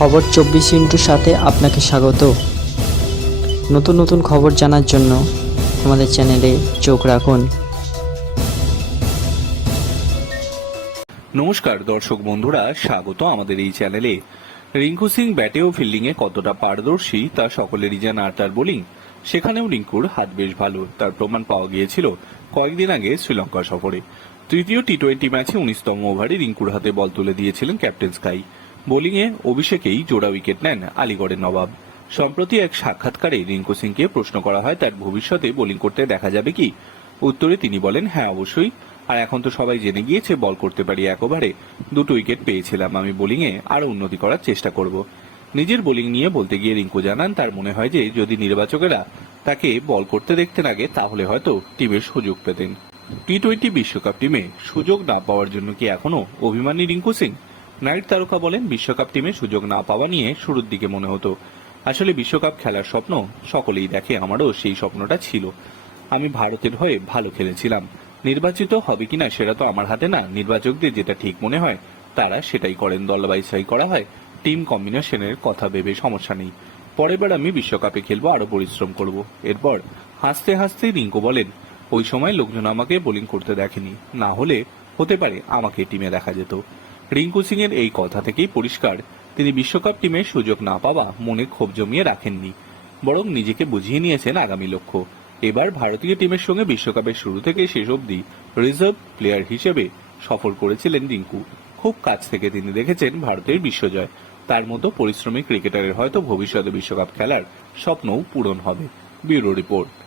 খবর চব্বিশ ইন্টুর সাথে আপনাকে স্বাগত। নতুন নতুন খবর জানার জন্য আমাদের চ্যানেলে চোখ রাখুন। নমস্কার, দর্শক বন্ধুরা, স্বাগত আমাদের এই চ্যানেলে। রিঙ্কু সিং ব্যাটে ও ফিল্ডিংয়ে কতটা পারদর্শী তা সকলেরই জানা আর তার বোলিং। সেখানেও রিঙ্কুর হাত বেশ ভালো, তার প্রমাণ পাওয়া গিয়েছিল কয়েকদিন আগে শ্রীলঙ্কা সফরে। তৃতীয় টি টোয়েন্টি ম্যাচে উনিশতম ওভারে রিঙ্কুর হাতে বল তুলে দিয়েছিলেন ক্যাপ্টেন স্কাই। বোলিংয়ে অভিষেকেই জোড়া উইকেট নেন আলিগড়ের নবাব। সম্প্রতি এক সাক্ষাৎকারে রিঙ্কু সিংকে প্রশ্ন করা হয়, তার ভবিষ্যতে বোলিং করতে দেখা যাবে কি? উত্তরে তিনি বলেন হ্যাঁ অবশ্যই। আর এখন তো সবাই জেনে গিয়েছে, বল করতে পারি এক ওভারে দুটো উইকেট পেয়েছিলাম, আমি বোলিংয়ে আরও উন্নতি করার চেষ্টা করব। নিজের বোলিং নিয়ে বলতে গিয়ে রিঙ্কু জানান, তার মনে হয় যে যদি নির্বাচকেরা তাকে বল করতে দেখতেন আগে তাহলে হয়তো টিমের সুযোগ পেতেন। টি টোয়েন্টি বিশ্বকাপ টিমে সুযোগ না পাওয়ার জন্য কি এখনও অভিমানী রিঙ্কু সিং? নাইট তারকা বলেন বিশ্বকাপ টিমে সুযোগ না পাওয়া নিয়ে শুরুর দিকে মনে হতো। আসলে বিশ্বকাপ খেলার স্বপ্ন সকলেই দেখে, আমারও সেই স্বপ্নটা ছিল। আমি ভারতের হয়ে ভালো খেলেছিলাম। নির্বাচিত হবে কিনা সেটা তো আমার হাতে না। নির্বাচকদের যেটা ঠিক মনে হয়, তারা সেটাই করেন। দলবাইসাই করা হয়, টিম কম্বিনেশনের কথা ভেবে সমস্যা নেই। পরের বার আমি বিশ্বকাপে খেলব আরও পরিশ্রম করব। এরপর হাসতে হাসতে রিঙ্কু বলেন, ওই সময় লোকজন আমাকে বোলিং করতে দেখেনি। না হলে হতে পারে আমাকে টিমে দেখা যেত। রিঙ্কু সিং এর এই কথা থেকেই পরিষ্কার, তিনি বিশ্বকাপ টিমে সুযোগ না পাওয়া মনে ক্ষোভ জমিয়ে রাখেননি, বরং নিজেকে বুঝিয়ে নিয়েছেন আগামী লক্ষ্য। এবার ভারতীয় টিমের সঙ্গে বিশ্বকাপের শুরু থেকে শেষ অবধি রিজার্ভ প্লেয়ার হিসেবে সফর করেছিলেন রিঙ্কু। খুব কাছ থেকে তিনি দেখেছেন ভারতের বিশ্বজয়। তার মতো পরিশ্রমী ক্রিকেটারের হয়তো ভবিষ্যতে বিশ্বকাপ খেলার স্বপ্নও পূরণ হবে। Bureau report.